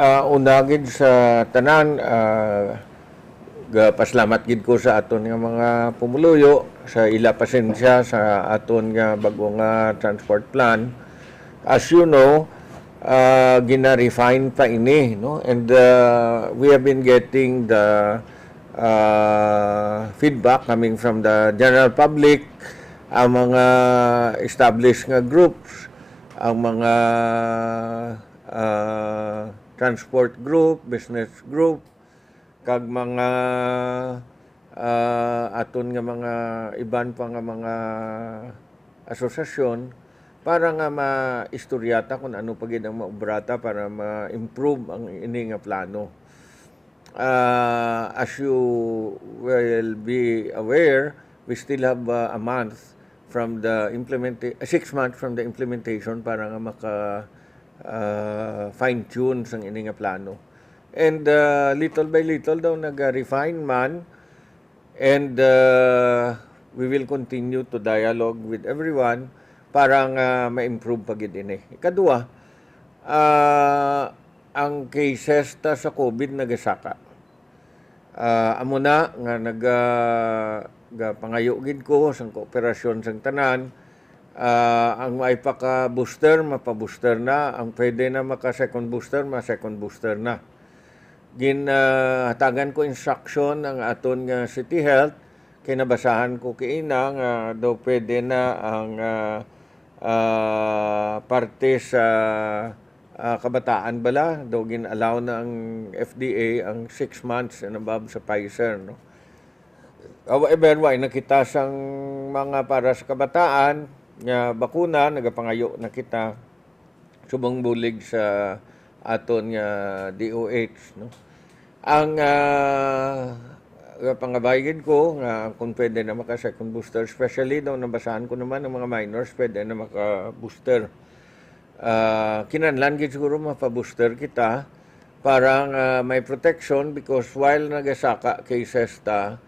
Una gid sa tanan, paslamat gid ko sa aton nga mga pumuluyo sa ila pasensya sa aton nga bago nga transport plan. As you know, gina-refine pa ini, no? And we have been getting the feedback coming from the general public, ang mga established nga groups, ang mga transport group, business group, kag mga aton nga mga iban pa nga mga asosasyon para nga maistoryata kung ano pa gid ang maubrata para ma-improve ang ini nga plano. As you will be aware, we still have a month from the 6 months from the implementation para nga maka fine-tune sang ini nga plano. And little by little daw nag-refine man, and we will continue to dialogue with everyone para nga ma-improve pa gid ini. Ikadua, ang cases ta sa COVID nagasaka. Amo na nga pangayo gid ko sang kooperasyon sang tanan. Ang maipaka-booster, mapa-booster na. Ang pwede na maka-second booster, ma-second booster na. Ginhatagan ko instruction ang aton nga City Health, kinabasahan ko kiina nga daw pwede na ang parte sa kabataan bala, daw gin-allow na ang FDA ang 6 months and above sa Pfizer, no? However, why nakita sang mga para sa kabataan nga bakuna, nagapangayo na kita subong bulig sa aton nga DOH, no? Ang pangabaygid ko nga kung pwede na maka second booster, especially daw nabasahan ko naman ng mga minors pwede na maka booster. Kinahanglan gid siguro mapa-booster kita para may protection, because while nagasaka cases ta,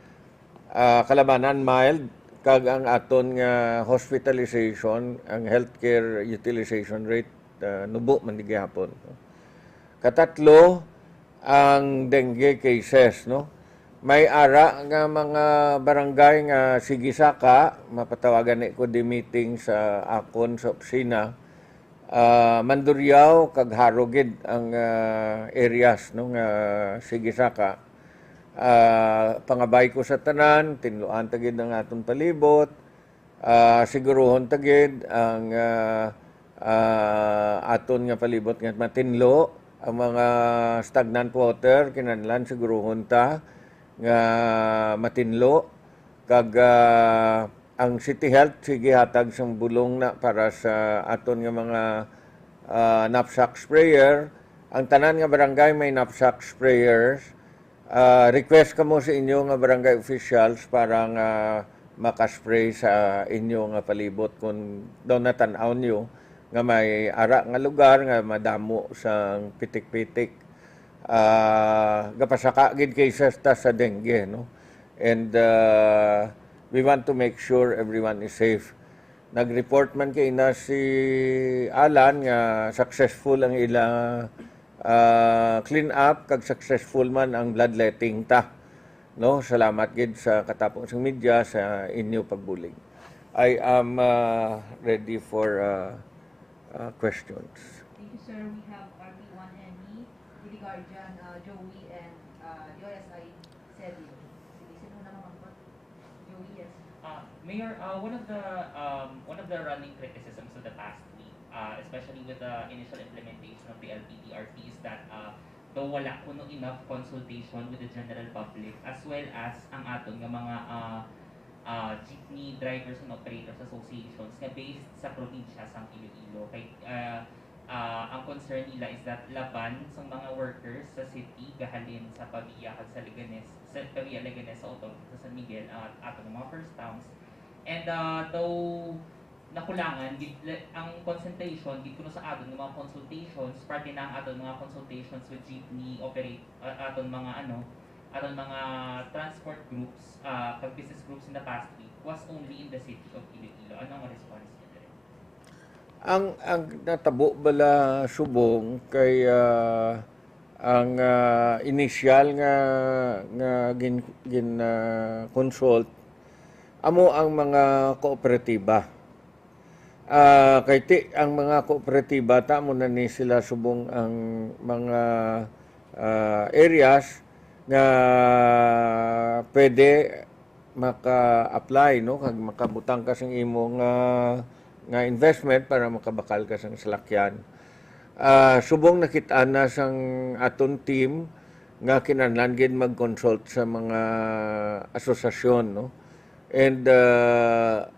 kalabanan mild, kag ang aton nga hospitalization, ang healthcare utilization rate nubo man di gihapon. Katatlo, ang dengue cases, no? May ara nga mga barangay nga sigisaka, mapatawagan ko di meeting sa akon sa opisina. Manduryaw kag Harogid ang areas, no, nga sigisaka. Pangabay ko sa tanan, tinluan tagid ang aton palibot, siguruhon tagid ang aton nga palibot nga matinlo, ang mga stagnant water kinahanglan siguruhon ta nga matinlo, kag ang City Health sige hatag sang bulong na para sa aton nga mga knapsack sprayer. Ang tanan nga barangay may knapsack sprayers. Request kamo sa inyo nga barangay officials para nga makaspray sa inyo nga palibot kung daw natan-aw nyo nga may ara nga lugar nga madamo sang pitik-pitik. Gapasaka gid cases ta sa dengue, no? And we want to make sure everyone is safe. Nag-report man kay na si Alan nga successful ang ilang clean up, kag successful man ang bloodletting ta, no? Salamat gid sa katapos ng media sa inyo pagbulig. I am ready for questions. Thank you, sir. We have RP1NE, Dili Guardian, Joey, and USI Sedil. Sige, sino naman po? Joey, yes. Mayor, one of the running criticisms of the past week, especially with the initial implementation of the LPTRP, is that daw wala kuno enough consultation with the general public, as well as ang aton nga mga jeepney drivers and operators associations nga based sa probinsya sang Iloilo. Kay ang concern nila is that laban sa mga workers sa city gahalin sa Pavia kag sa Leganes, sa Pavia Leganes sa authority sa San Miguel at aton mga first towns. And though nakulangan ang concentration dito sa aton mga consultations, parte na ang aton mga consultations with jeepney operate aton mga aton mga transport groups, kag business groups in the past week was only in the city of Iloilo. Anong response niyo dire? Ang natabo bala subong kay ang initial nga consult amo ang mga kooperatiba. Kay ti ang mga kooperatiba ta mo na ni sila subong ang mga areas nga pwede maka-apply no kag makabutang ka sang imong nga investment para makabakal ka sang salakyan. Subong nakita na sang aton team nga kinahanglan gid mag-consult sa mga asosasyon no. And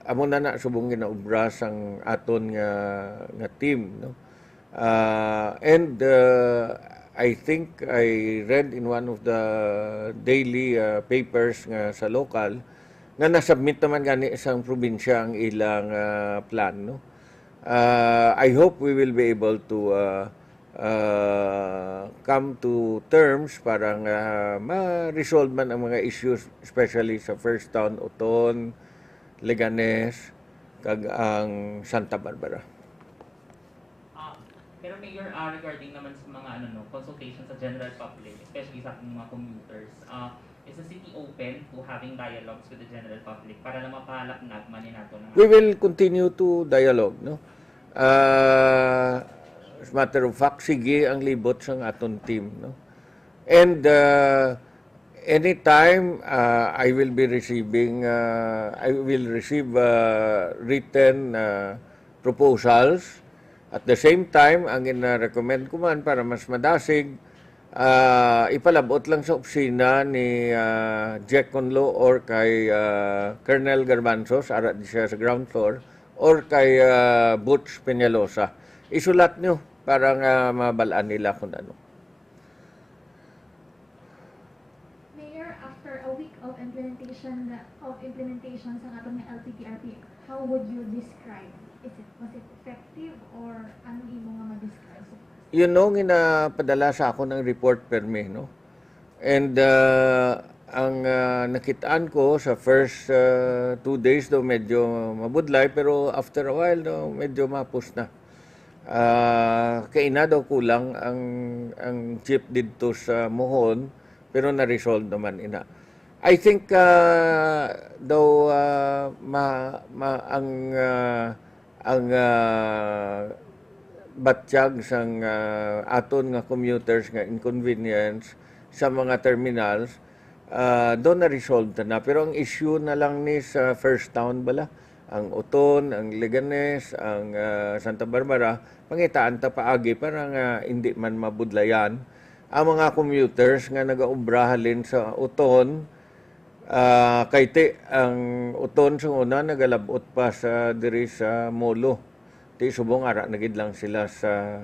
amo na subong ginaubra sang aton nga team no. And I think I read in one of the daily papers nga sa local nga nasubmit naman gani isang probinsya ang ilang plan no. I hope we will be able to come to terms para nga ma-resolve man ang mga issues especially sa First Town, Uton, Leganes, kag ang Santa Barbara. Pero Mayor, regarding naman sa mga consultation sa general public, especially sa ating mga commuters, is the city open to having dialogues with the general public para lang mapalaknag man nato ng We will continue to dialogue no. As a matter of fact, sige ang libot sang aton team no. And anytime I will receive written proposals. At the same time, ang ina-recommend ko man para mas madasig, ipalabot lang sa opisina ni Jack Conlo or kay Colonel Garbanzos, ara di siya sa ground floor, or kay Butch Peñalosa. Isulat nyo para nga mabalaan nila kung ano. Mayor, after a week of implementation sa atong LTTRP, how would you describe? Was it effective or anong imo nga ma-describe? Yun no, ginapadala sa ako ng report permi, no? And ang nakitaan ko sa first 2 days do medyo mabudlay, pero after a while no, medyo mapus na. Kaina daw kulang ang chip dito sa Mohon, pero na-resolve naman ina. I think daw ang batyag sang aton nga commuters nga inconvenience sa mga terminals doon na-resolve na. Pero ang issue na lang ni sa First Town bala, ang Uton, ang Leganes, ang Santa Barbara, pangitaan ta paagi para nga hindi man mabudlayan ang mga commuters nga nagaobra halin sa Uton. Kay ti ang Uton sa una nagalabot pa sa diri sa Molo. Ti subong ara nagid lang sila sa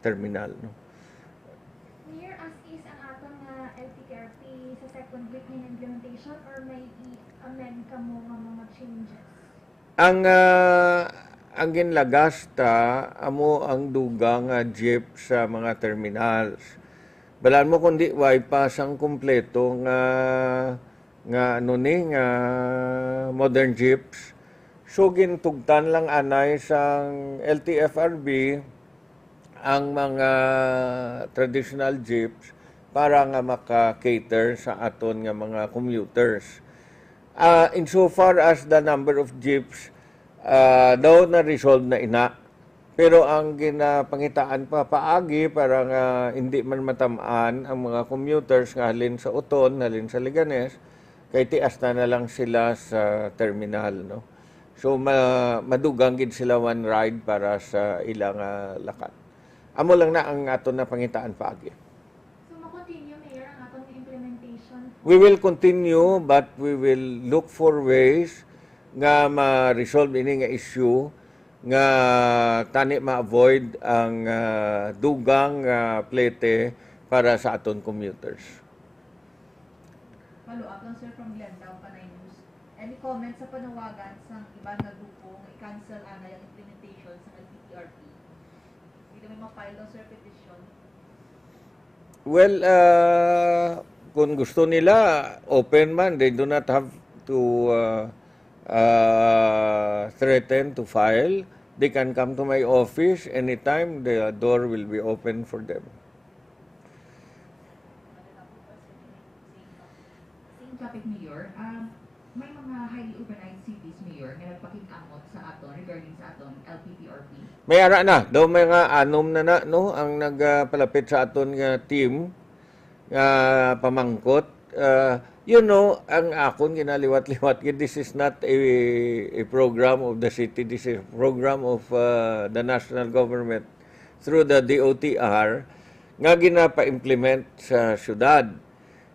terminal no. Mayor, as is ang aton nga LTTRP sa second week ng implementation or may i-amend ka mo nga mga changes? Ang ginlagas ta amo ang dugang jeep sa mga terminals. Balaan mo kundi way pa sang kumpleto nga modern jeeps. So gintugtan lang anay sang LTFRB ang mga traditional jeeps para nga maka-cater sa aton nga mga commuters. Insofar as the number of jeeps daw na-resolve na ina. Pero ang ginapangitaan pa paagi para nga hindi man matamaan ang mga commuters nga halin sa Uton, halin sa Leganes, kay tias na lang sila sa terminal no. So madugang gid sila one ride para sa ilang lakat. Amo lang na ang aton na pangitaan paagi. So ma-continue, Mayor, ang atong implementation? We will continue but we will look for ways nga ma-resolve ini nga issue nga tani ma-avoid ang dugang plete para sa aton commuters. Follow up lang sir from Glendale, Panay News. Any comments sa panawagan sa ibang na grupo nga i-cancel ana yung implementation sa LTTRP? Hindi may ma-file daw sir petition. Well, kung gusto nila, open man. They do not have to threaten to file. They can come to my office anytime. The door will be open for them. topic, Mayor. May mga highly urbanized cities, Mayor, nga nagpakig-amot sa aton regarding sa aton LPPRP. May ara na, daw mga anom na no, ang nagpalapit sa aton nga team, nga pamangkot. Ang akon ginaliwat-liwat, this is not a program of the city, this is a program of the national government through the DOTR nga ginapa-implement sa syudad.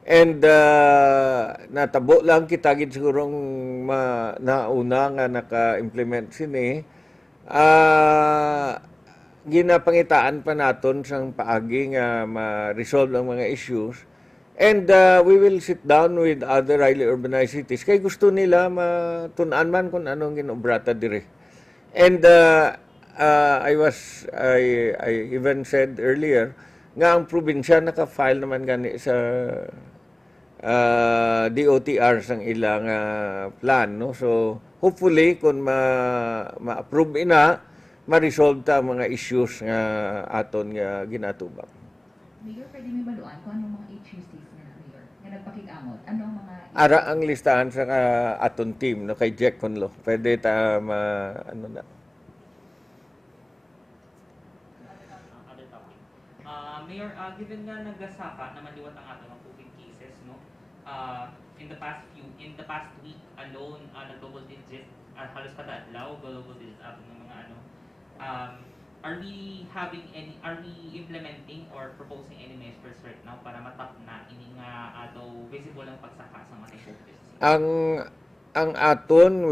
And natabo lang kita gid sigurong nauna nga naka-implement sini. Ginapangitaan pa naton sang paagi nga ma-resolve ang mga issues. And we will sit down with other highly urbanized cities kay gusto nila matun-an man kung anong ginobrata dire. And I even said earlier nga ang probinsya naka-file naman gani sa DOTR sang ilang plan, no? So hopefully kung ma-approve ina, ma-resolve ta ang mga issues nga aton nga ginatubang. Mayor, pwede may maluan kung anong mga HUCs na, Mayor, nga nagpakig-amot? Anong mga... Ara ang listahan sa aton team, no, kay Jack Conlo. Pwede ta ano na. Other topic. Mayor, given nga nagasaka na maliwat ang ato ng COVID cases, no? In the past week alone, nag-double digit, halos kada adlaw, double digit ato ng mga ano. Are we implementing or proposing any measures right now para matap na ini nga ato visible ang pagsaka sa mga COVID? Ang aton,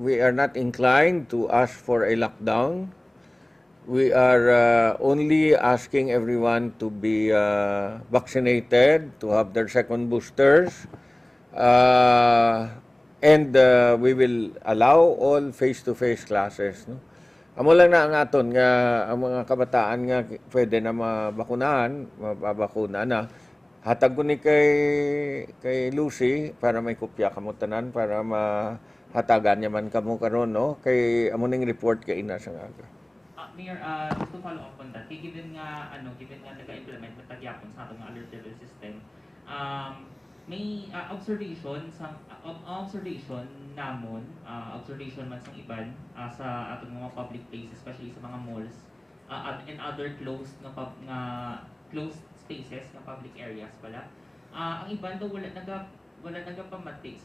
we are not inclined to ask for a lockdown. We are only asking everyone to be vaccinated, to have their second boosters, and we will allow all face-to-face classes. No? Amo lang na ang aton nga ang mga kabataan nga pwede na mabakunahan, mababakuna na. Hatag ko ni kay Lucy para may kopya kamo tanan para mahatagan niya man kamo karon, no? Kay amo ning report kay ina sa aga. Mayor, just to follow up on that, given nga nag-implement na tagyapon sa atong alert level system, may observation man sa iban sa atong mga public places, especially sa mga malls and other closed spaces na public areas pala. Ang iban daw wala nagapamati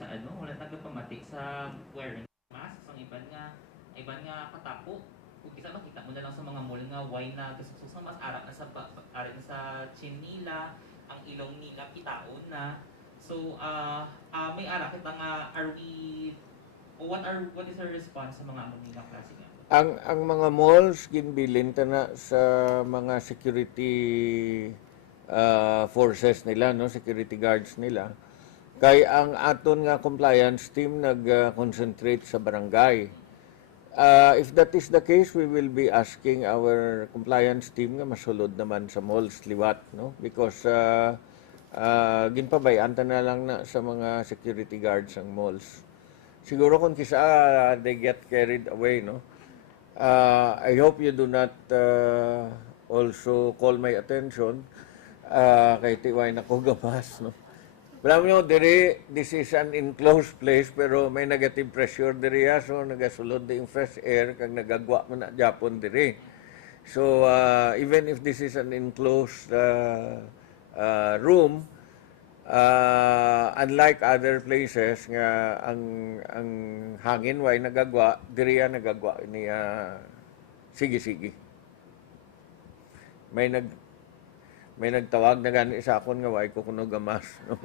sa wearing masks. Ang iban nga katapo. Kung kita makita mo na lang sa mga mall nga why na gusto sa mas arak na sa chin nila, ang ilong nila pitaon na. So may arak kita nga what is our response sa mga nila klase nga? Ang mga malls ginbilin ta na sa mga security forces nila, no, security guards nila. Kay ang aton nga compliance team nag-concentrate sa barangay. If that is the case, we will be asking our compliance team nga masulod naman sa malls liwat, no? Because ginpabayaan ta na lang na sa mga security guards ang malls. Siguro kung kisa they get carried away, no? I hope you do not also call my attention kay tiway na ko gamas, no? Alam nyo, this is an enclosed place pero may negative pressure diri, so nagasulod yung fresh air kag nagagwa man na Japon diri. So even if this is an enclosed room, unlike other places nga ang hangin way nagagwa, diri nagagwa niya sige. May nagtawag na gani sa akon nga way ko kuno gamas, no?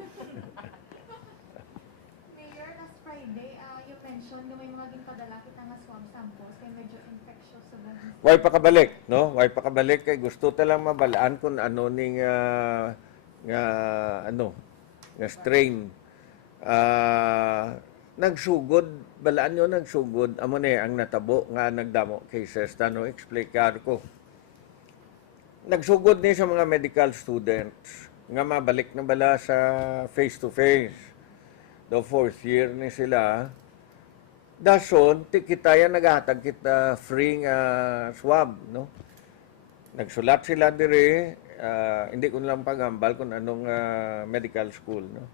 Mayor, last Friday, you mentioned na may mga ginpadala kita nga swab samples kay medyo infectious sa buong. Way pa kabalik, no? Way pa kabalik kay gusto ta lang mabalaan kung ano ning nga strain. Nagsugod, balaan nyo nagsugod, amo ni ang natabo nga nagdamo cases, tano explicar ko. Nagsugod ni sa mga medical students nga mabalik na bala sa face-to-face. The fourth year ni sila. Dason, kita yan naghatag kita free nga swab, no? Nagsulat sila diri, hindi ko lang pagambal kung anong medical school, no.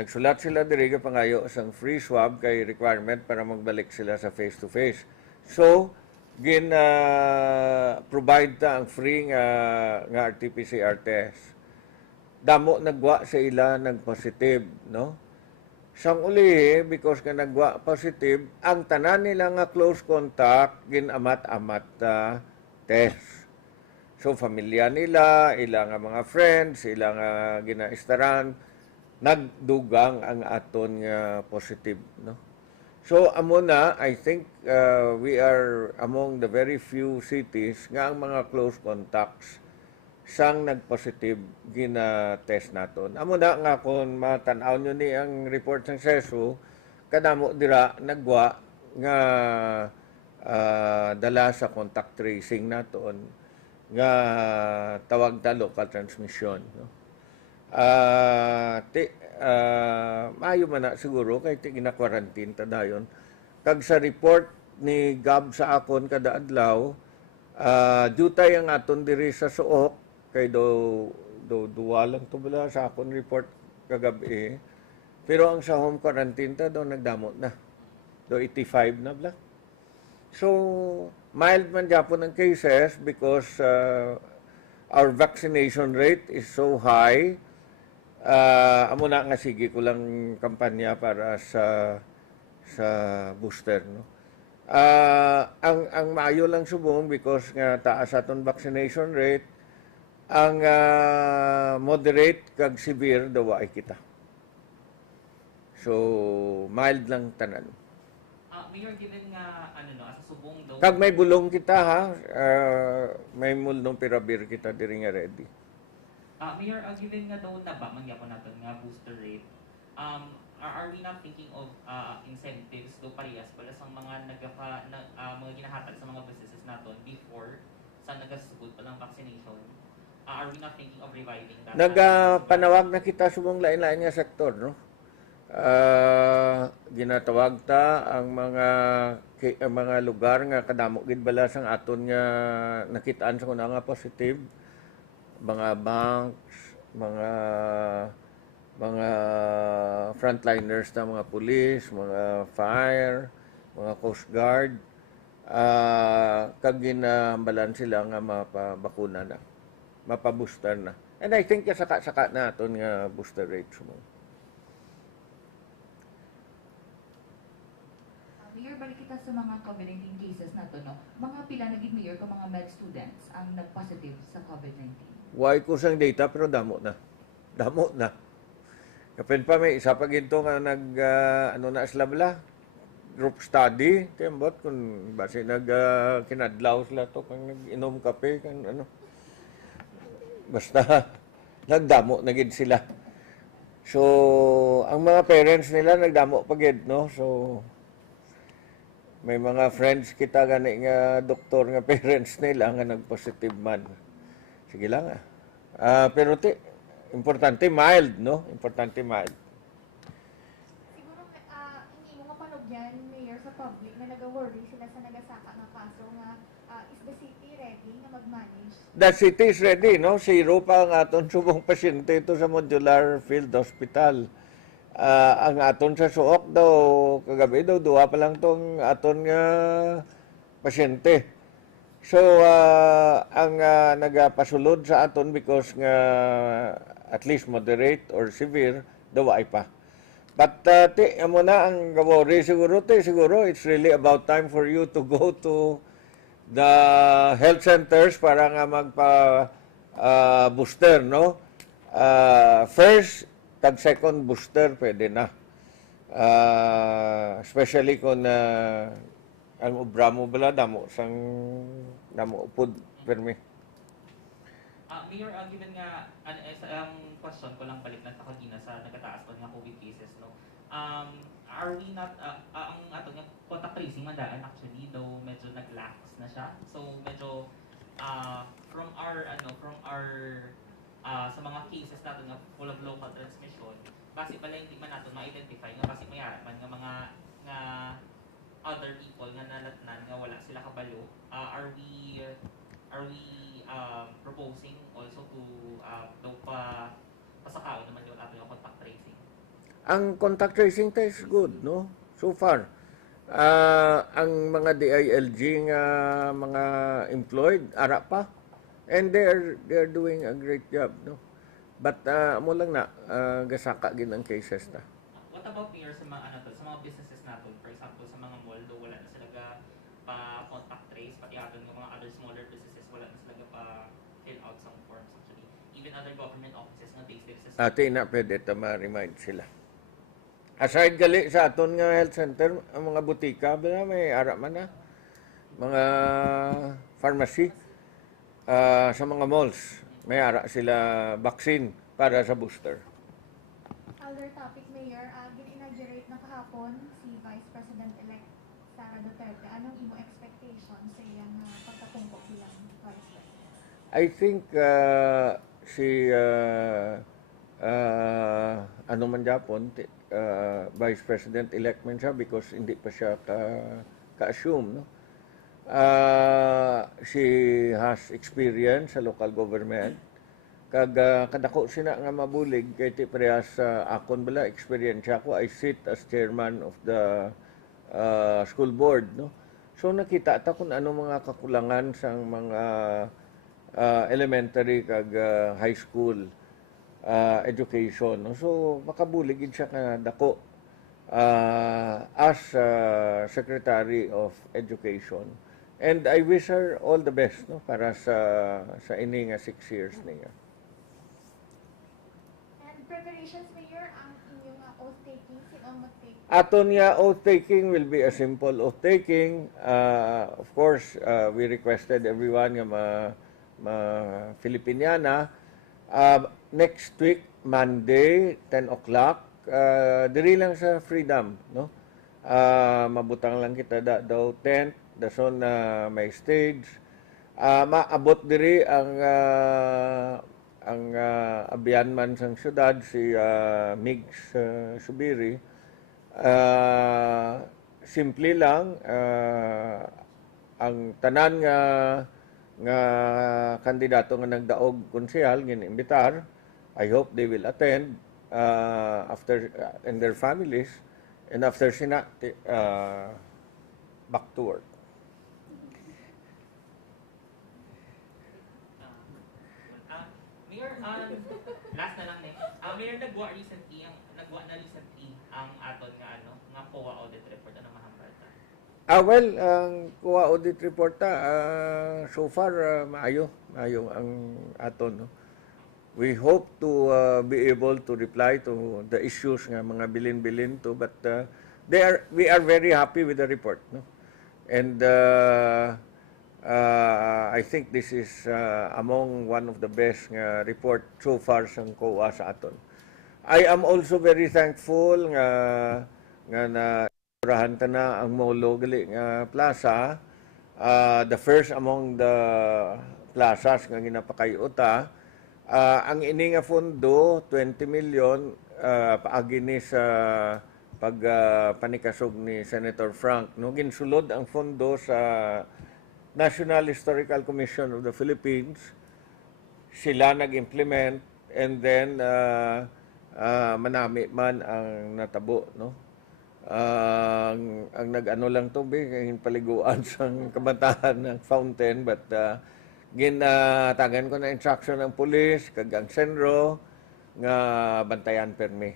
Nagsulat sila diri pangayo sang free swab kay requirement para magbalik sila sa face to face. So provide ta ang free nga RT-PCR test. Damo nagwa sa ila nag-positive, no? Sang uli, because nga nagwa positive, ang tanan nila nga close contact, ginamat-amat test. So, familia nila, ilang nga mga friends, ilang nga ginaistaran, nagdugang ang aton nga positive, no? So, amo na, I think we are among the very few cities nga ang mga close contacts sang nag-positive gina-test naton. Amo na nga kung matanaw nyo ni ang report ng SESU, kadamo dira nagwa nga dala sa contact tracing naton nga tawag ta local transmission. No? Maayo man na siguro kay gina-quarantine ta dayon. Kag sa report ni Gab sa akon kada adlaw, jutay ang aton diri sa Suok, kay duwa lang to bala sa akong report kagabi. Pero ang sa home quarantine ta daw nagdamot na. 85 na bala. So, mild man gyapon ang cases because our vaccination rate is so high. Amo na nga sige ko lang kampanya para sa booster, no. Ang maayo lang subong because nga taas aton vaccination rate, ang moderate kag severe daw ay kita. So, mild lang tanan. Mayor, given nga, asa subong daw... Kag may bulong kita ha, may mulnong pirabir kita diri nga ready. Mayor, given nga daw na ba, mangyapon natin nga booster rate, are we not thinking of incentives daw parehas pala sa mga mga ginahatag sa mga businesses natin before sa nagasugod pa lang vaccination? Are we not thinking of reviving that? Nagapanawag na kita subong lain-lain nga sektor, no? Ginatawag ta ang mga lugar nga kadamo gid bala sang aton nga nakitaan sa kuna nga positive, mga banks, mga frontliners na mga police, mga fire, mga coast guard, kag ginambalan sila nga mapabakuna na, mapabooster na. And I think saka na aton nga booster rate mo. Mayor, balik kita sa mga COVID-19 cases na to, no? Mga pila naging mayor ko mga med students ang nag-positive sa COVID-19. Why ko sang data pero damo na. Damo na. Kapin pa may isa pa ginto nga na sila bala, group study, tembot kung base kinadlaw sila to kung nag-inom kape kan ano. Basta nagdamo na gid sila. So, ang mga parents nila nagdamo pa gid, no? So, may mga friends kita gani nga doktor nga parents nila nga nag-positive man. Sige lang pero importante mild, no? Importante mild. Siguro hindi mo mapanugyan, Mayor, sa public na nag-worry sila sa nagasaka ng kaso nga is the city ready na mag-manage? The city is ready, no? Zero pa ang aton subong pasyente ito sa modular field hospital. Ang aton sa Suok daw, kagabi daw, duwa pa lang tong aton nga pasyente. So, ang nagapasulod sa aton because nga at least moderate or severe, daw ay pa. But, amo na ang gawori siguro, it's really about time for you to go to the health centers para nga magpa-booster, no? First, tag second booster, pwede na. Especially kung ang obra mo bala, damo upod, permi. Mayor, given nga, ang question ko lang balik na kagina sa nagkataas pa nga COVID cases, no? Are we not, ang ato nga contact tracing mandaan actually, though medyo nag-lax na siya. So, medyo, from our sa mga cases natin na full of local transmission, kasi pala hindi man natin ma-identify nga kasi mayara man nga mga other people nga nalatnan nga wala sila kabalo. Are we proposing also to Ang contact tracing ta is good, no? So far. Ang mga DILG nga mga employed, ara pa. And they're doing a great job, no? But mo lang na, gasaka gin ang cases ta. What about Mayor sa mga ano to, sa mga businesses natin, for example, sa mga mall, do wala na sila pa contact trace, pati aton ng mga other smaller businesses, wala na sila pa fill out some forms actually. Even other government offices nga based their system. Ate na pwede ta ma-remind sila. Aside gali sa aton nga health center, ang mga butika, ba may ara man na. Mga pharmacy, sa mga malls, may ara sila vaccine para sa booster. Other topic, Mayor, gin-inaugurate na kahapon si Vice President-elect Sara Duterte. Anong imo expectation sa iyang pagkatungkol bilang Vice President? I think si ano man Japon, Vice President-elect man siya because hindi pa siya ka-assume. No? She has experience sa local government. Kag kadako sina nga mabulig kay ti parehas akon bala experience ko. I sit as chairman of the school board, no. So nakita ta kung ano mga kakulangan sang mga elementary kag high school education, no? So makabulig gid siya ka dako as Secretary of Education. And I wish her all the best, no, para sa ini nga 6 years niya. Preparations, Mayor, ang inyong oath-taking, sino mag-take? Aton nga oath-taking will be a simple oath-taking. Of course, we requested everyone nga Filipiniana. Next week, Monday, 10 o'clock, diri lang sa Freedom, no? Mabutang lang kita daw tent, dason na may stage. Maabot diri ang abyanman sang syudad si Migs Subiri. Simple lang ang tanan nga kandidato nga nagdaog konsehal gin-imbitar. I hope they will attend after and their families, and after sina back to work. Mayor, last na lang Mayor, nagwa na recently ang aton nga nga COA audit report na mahambal ta. Well, ang COA audit report so far maayo ang aton, no. We hope to be able to reply to the issues nga mga bilin to, but we are very happy with the report, no. And I think this is among one of the best nga report so far sa COA sa aton. I am also very thankful nga na rahan ta na ang Molo gali nga plaza, the first among the plazas nga ginapakayuta. Ang ini nga fondo 20 million paagi ni sa panikasog ni Senator Frank, no. Ginsulod ang fondo sa National Historical Commission of the Philippines. Sila nag-implement, and then manami man ang natabo, no. Ang nag-ano lang to paliguan sang kabataan ng fountain, but ginatagan ko na instruction ng pulis kag ang senro nga bantayan permi.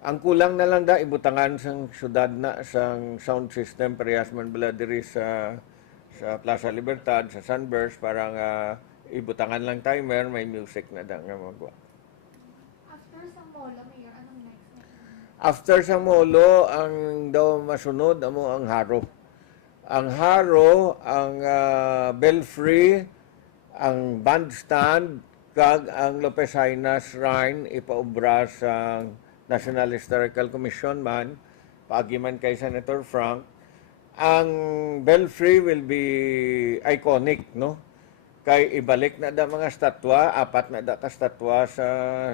Ang kulang na lang ibutangan sang syudad na sang sound system parehas man bala diri sa Plaza Libertad, sa Sunburst, para nga ibutangan lang timer, may music na nga magawa. After sa Molo, Mayor, anong next na? After sa Molo, ang daw masunod amo ang Haro. Ang Haro, ang Belfry, ang bandstand, kag ang Lopez Haina Shrine ipaobra sa National Historical Commission man, paagiman kay Senator Frank. Ang Belfry will be iconic, no? Kay ibalik na da mga statwa, 4 na da ka statwa sa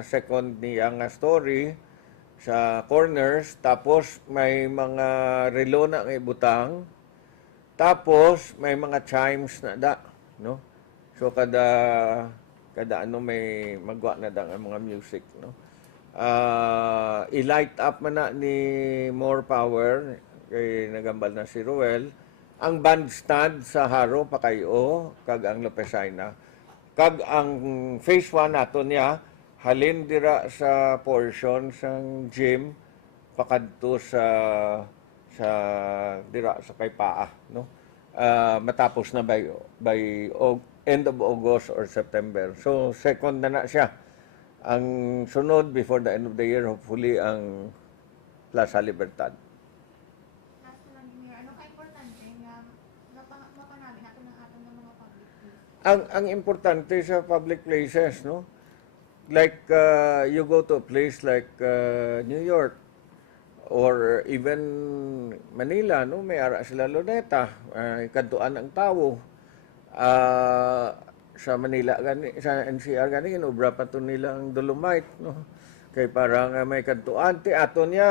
second niya nga story sa corners, tapos may mga relo na nga ibutang, tapos may mga chimes na da, no? So kada ano may magwa na da nga mga music, no? i-light up man na ni More Power, kay nagambal na si Ruel, ang bandstand sa Haro pa kayo, kag ang Lopesina. Kag ang phase 1 nato niya, halin dira sa portion sang gym, pakadto sa dira sa kay Paa, no? Matapos na end of August or September. So second na siya. Ang sunod before the end of the year, hopefully ang Plaza Libertad. Last na lang, Mayor, ano ka-importante nga mapanabi natin ng aton ng mga public place? Ang importante sa public places, no? Like you go to a place like New York or even Manila, no? May ara sila Luneta, kantuan ang tao. Sa Manila gani, sa NCR gani inobra pa to nila ang Dolomite, no? Kay parang may kantuan ti aton niya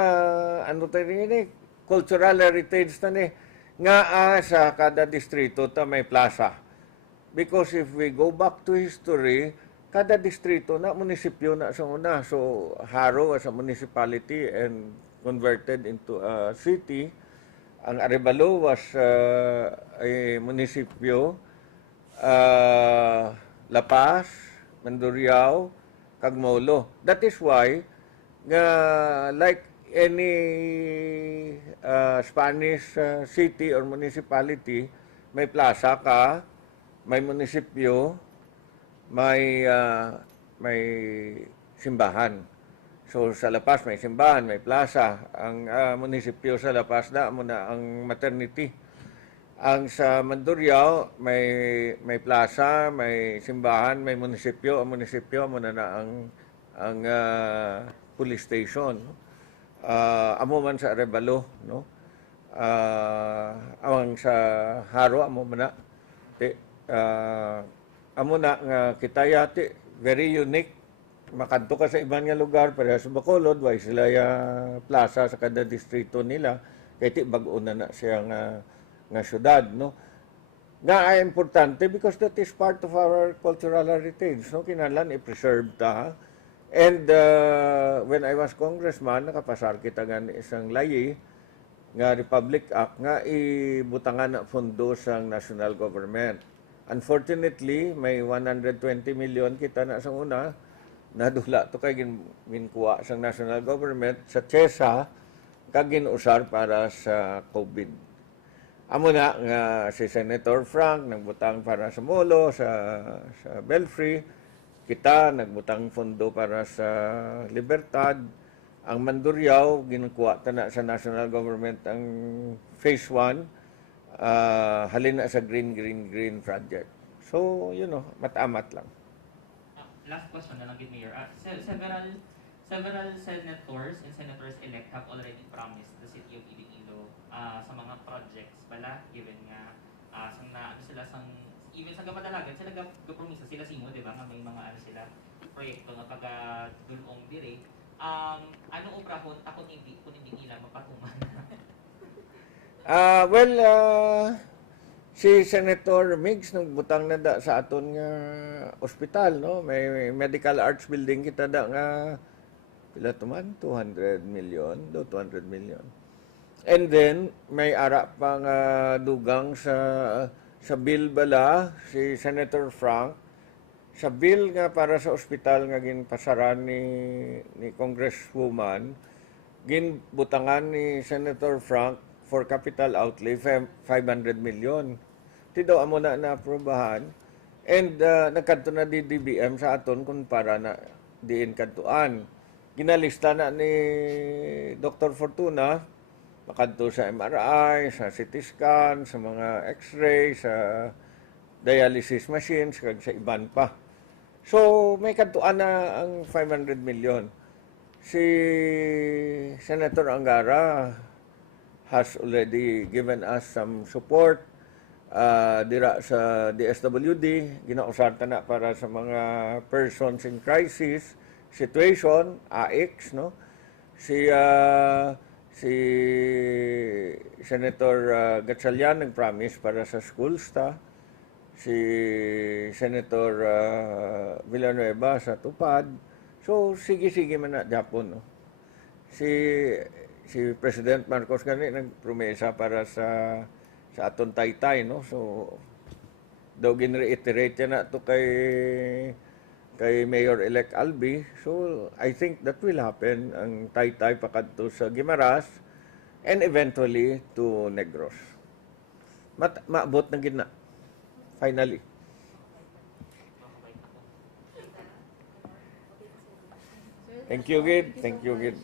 ano tayo ni cultural heritage ta ni nga sa kada distrito ta may plaza. Because if we go back to history, kada distrito na munisipyo na sa una. So Haro as a municipality and converted into a city. Ang Arevalo was a munisipyo. La Paz, Mandurriao, Cagmolo. That is why nga like any Spanish city or municipality, may plaza ka, may munisipyo, may simbahan. So sa La Paz may simbahan, may plaza. Ang munisipyo sa La Paz na muna ang maternity. Ang sa Mandurriao may plaza, may simbahan, may munisipyo. Ang munisipyo muna na ang police station. Amo man sa Arevalo, no? Ang sa Haro amo man na. Amo na nga kitaya ti very unique. Makadto ka sa ibang nga lugar pero sa Bacolod way sila ya plaza sa kada distrito nila kay ti bag-o na siya nga syudad, no? Nga ay importante because that is part of our cultural heritage, no? Kinahanglan i-preserve ta. And when I was congressman, nakapasar kita nga isang layi nga Republic Act nga ibutangan na pondo sa national government. Unfortunately, may 120 million kita na sa una, nadula to kay ginkuha sa national government sa CHESA kag ginusar para sa COVID. Amo na nga si Senator Frank nagbutang para sa Molo, sa Belfry. Kita nagbutang fondo para sa Libertad. Ang Mandurriao, ginukuha ta na sa national government ang phase 1. Halin na sa Green project. So, matamat lang. Last question na lang, Mayor. Several senators and senators-elect have already promised the city of Iloilo sa mga projects bala, given nga even sa Gamadalagan, sila gapromisa, sila simo, di ba, nga may mga sila proyekto nga pagdulong dire. Ano obrahon kung hindi nila mapatuman? Si Senator Migs nagbutang na da sa aton nga ospital, no? May medical arts building kita da nga pila tuman 200 million. And then may ara pang dugang sa bill bala si Senator Frank sa bill nga para sa ospital nga ginpasaran ni Congresswoman ginbutangan ni Senator Frank for capital outlay 500 million. Ti daw amo na aprobahan and nagkanto na di DBM sa aton kung para na diin kantuan. Ginalista na ni Dr. Fortuna makadto sa MRI, sa CT scan, sa mga X-ray, sa dialysis machines, kag sa iban pa. So, may kantuan na ang 500 million. Si Senator Angara has already given us some support dira sa DSWD. Ginausarta na para sa mga persons in crisis situation, AX, no? Si Senator Gatchalian nag-promise para sa school staff. Si Senator Villanueva sa tupad. So sige man na Japon, no. Si President Marcos gani nagpromesa para sa aton taytay, no. So daw gin-reiterate niya na to kay Mayor-elect Albi. So I think that will happen ang taytay pakadto sa Guimaras and eventually to Negros. Maabot na gid na finally. Thank you, Gid. Thank you, Gid.